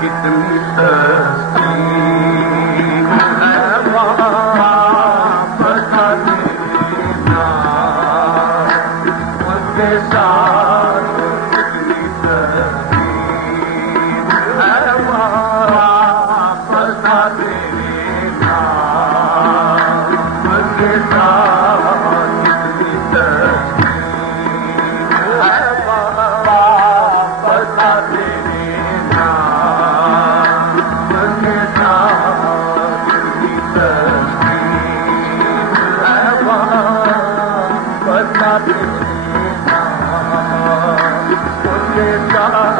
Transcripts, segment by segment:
कितनी सस्ती है वापस देना उसके साथ कितनी सस्ती है वापस देना उसके साथ कितनी सस्ती है वापस देना उसके साथ कितनी सस्ती है वापस देना उसके साथ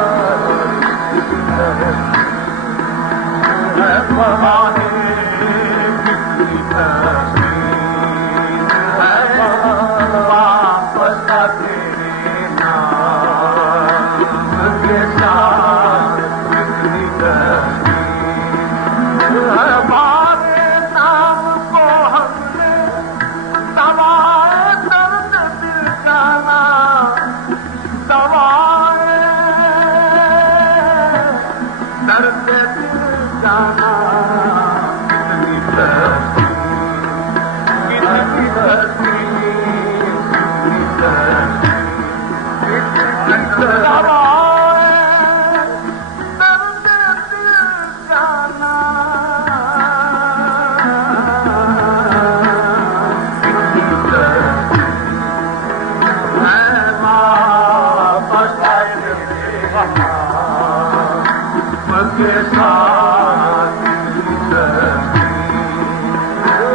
है बहाने कितनी सस्ती है वापस देना उसके साथ कितनी सस्ती है हमारे नाम को हमने दवाए दर्द दिल जाना दवाए दर्द दिल जाना कितनी सस्ती कितनी सस्ती कितनी सस्ती कितनी दवाए दर्द दिल जाना कितनी सस्ती है वापस देना उसके साथ कितनी सस्ती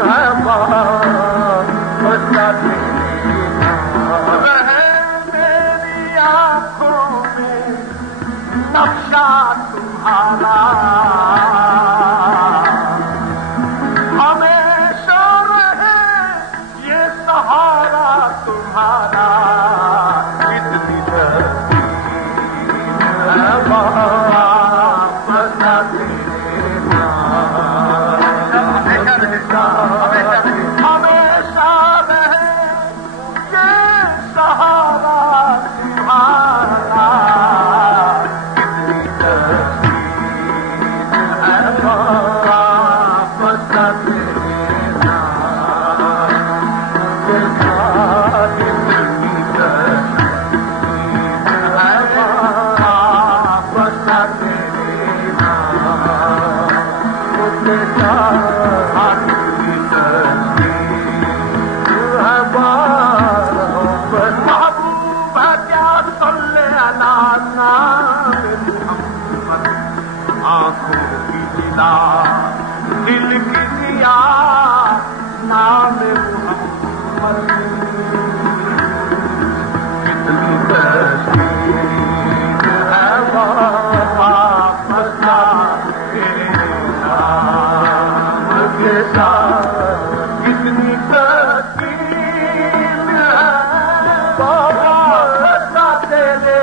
है वापस देना रहे मेरी आँखों में नक्शा तुम्हारा हमेशा रहे ये सहारा तुम्हारा कितनी सस्ती है वापस देना हमेशा रहे ये सहारा तुम्हारा कितनी सस्ती है वापस देना उसके साथ कितनी सस्ती है वापस देना उसके साथ कितनी सस्ती है वापस महबूब है क्या सल्ले अला नाम मोहम्मद आँखों की जिला दिल की जिया नाम मोहम्मद कितनी सस्ती है वापस देना उसके साथ कितनी सस्ती है वापस तेरे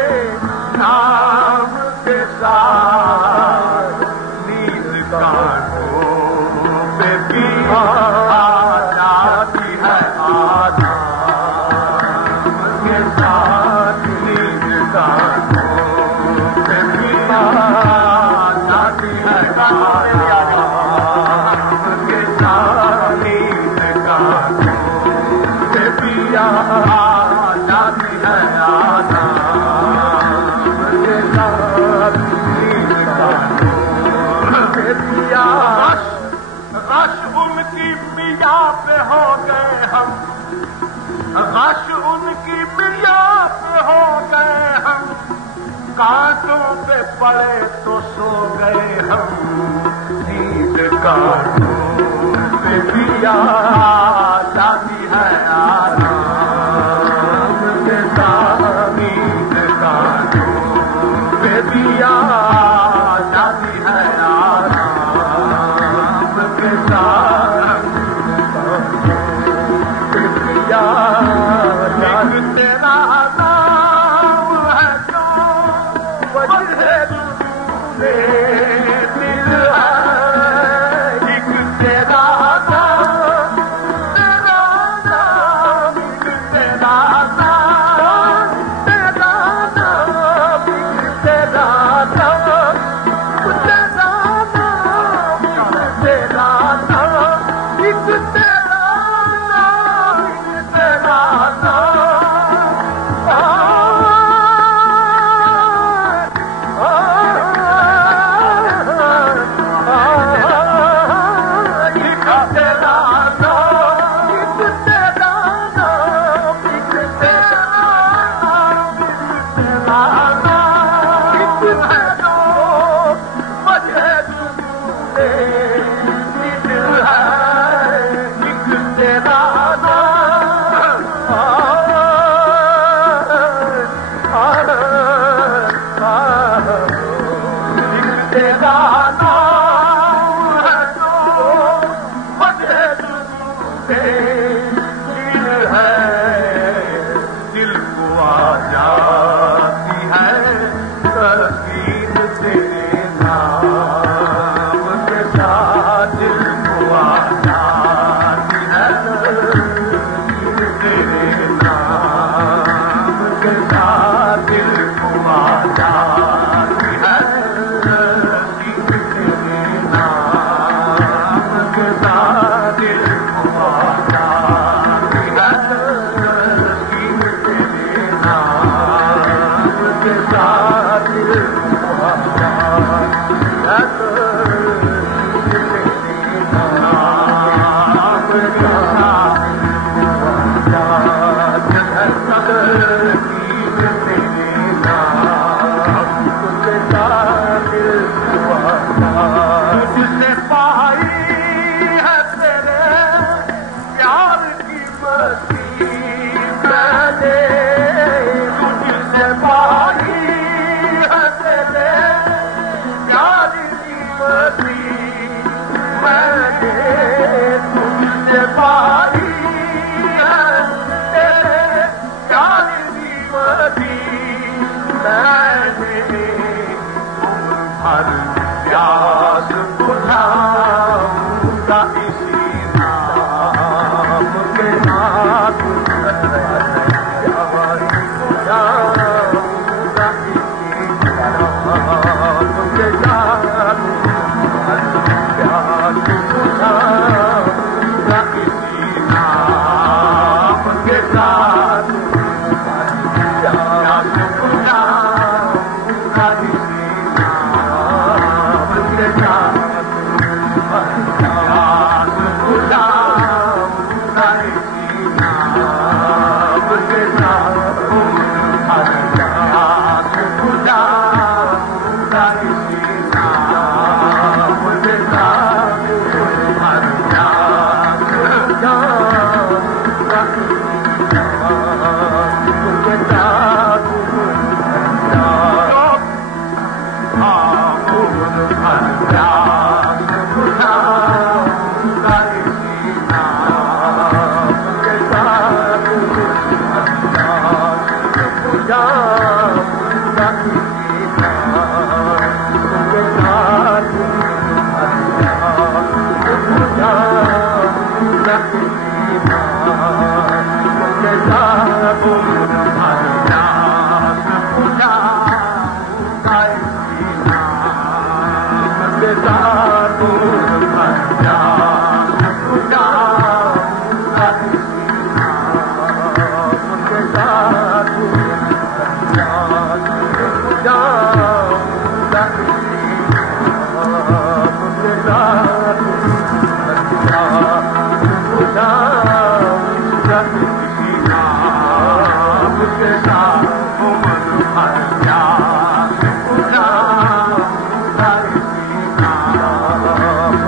नाम के साथ नींद कांटों पे भी आ जाती है आराम के साथ नींद कांटों पे भी आ जाती है आराम के साथ नींद कांटों पे भी आ जाती है आराम के साथ नींद कांटों पे भी आ रश उनकी मिया पे हो गए हम रश उनकी मिया पे हो गए हम कांटों पे पड़े तो सो गए हम नींद कांटों पे भी आ जाती है आराम के साथ नींद कांटों पे भी आ जाती है आराम के साथ पे भी आ जाती तेरा नाम है तो वजह तूने दिल है एक तेरा नाम तेरा नाम तेरा नाम है तो बजे तुझे दिल है, दिल को आ जाती है तस्वीर तेरे नाम के साथ, दिल को आ जाती है तस्वीर तेरे नाम के साथ, दिल को आ जाती है तस्वीर तेरे नाम के साथ, दिल को आ जाती है तस्वीर तेरे नाम के साथ, दिल को आ जाती है तस्वीर तेरे नाम के साथ, तुझसे पाई है तेरे प्यार की बस्ती मैंने, तुझसे पाई है तेरे प्यार की बस्ती मैंने, तुझसे पाई है तेरे प्यार की बस्ती मैंने, हर प्यास बुझाऊंगा इसी नाम के साथ, प्यार बुझाऊंगा इसी नाम के साथ, प्यार बुझाऊंगा इसी नाम के साथ, प्यार बुझाऊंगा इसी नाम के साथ, प्यार बुझाऊंगा इसी नाम के साथ, प्यार बुझाऊंगा इसी नाम के साथ, प्यार बुझाऊंगा इसी नाम के साथ,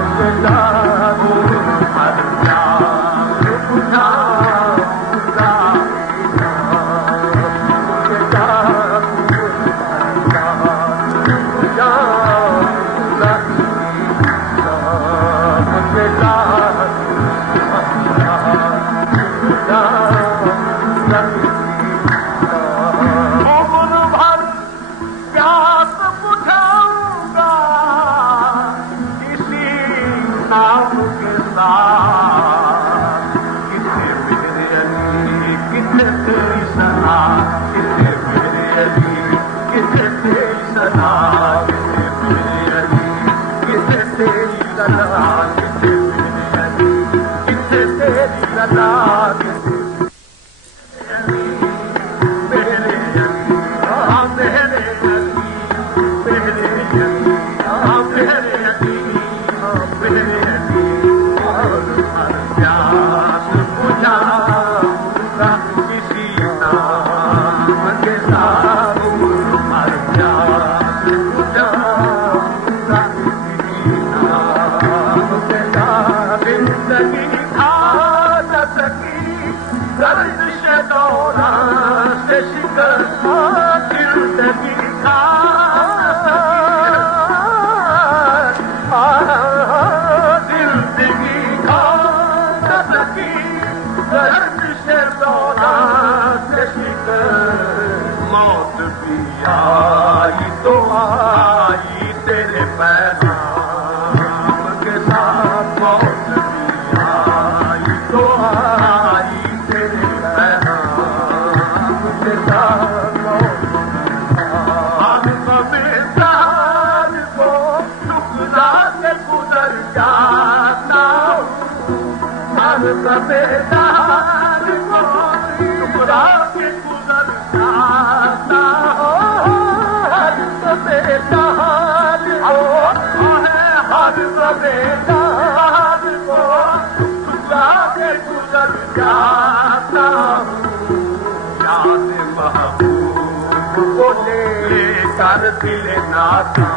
तो आई तेरे पैगाम के साथ मौत भी आई तो आई तेरे पैगाम के साथ मौत हम समेदान को टुकड़ा के गुजर जाता हम समेदान को टुकड़ा के गुजर जाता हर समेदान को टुकड़ा के गुजर जाता याद महबूब को लेकर दिल नाता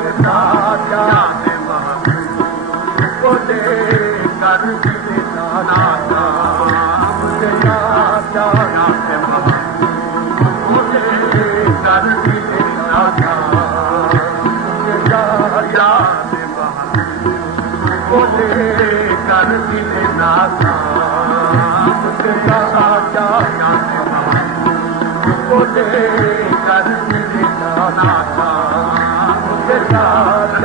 के साथ याद महबूब को लेकर दिल नाता के साथ याद महबूब को लेकर दिल नाता के साथ याद महबूब को लेकर दिल नाता के साथ याद बोले कर दिल नाता के साथ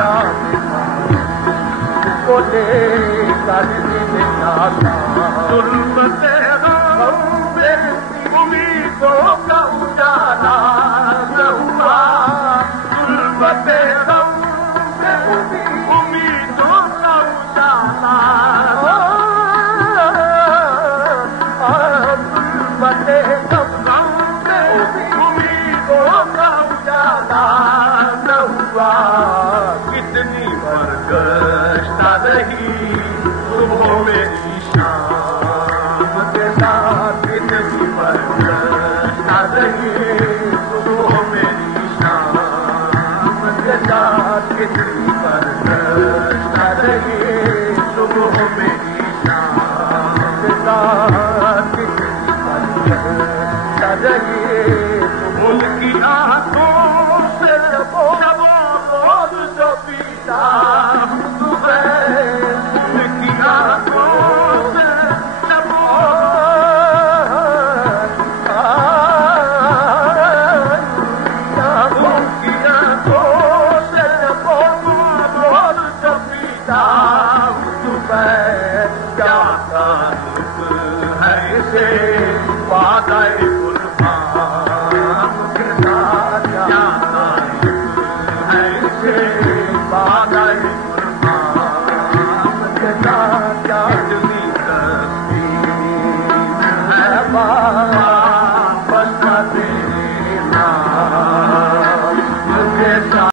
बोले कर दिल नाता जुल्मते उम्मीदों का उजाला हुआ जुल्मते उम्मीदों का उजाला जुल्मते कितनी बरगश्ता रही सुबह मेरी शाम के साथ कितनी बरगश्ता रही सुबह मेरी शाम के साथ कितनी बरगश्ता रही सुबह मेरी शाम के साथ कितनी बरगश्ता रही उनकी आंखों से जबो रोज जो पीता उनकी आंखों से जबो उनकी आंखों से जबो रोज जो पीता क्या ताल्लुक है से वादाए गुलफाम के साथ क्या ताल्लुक है से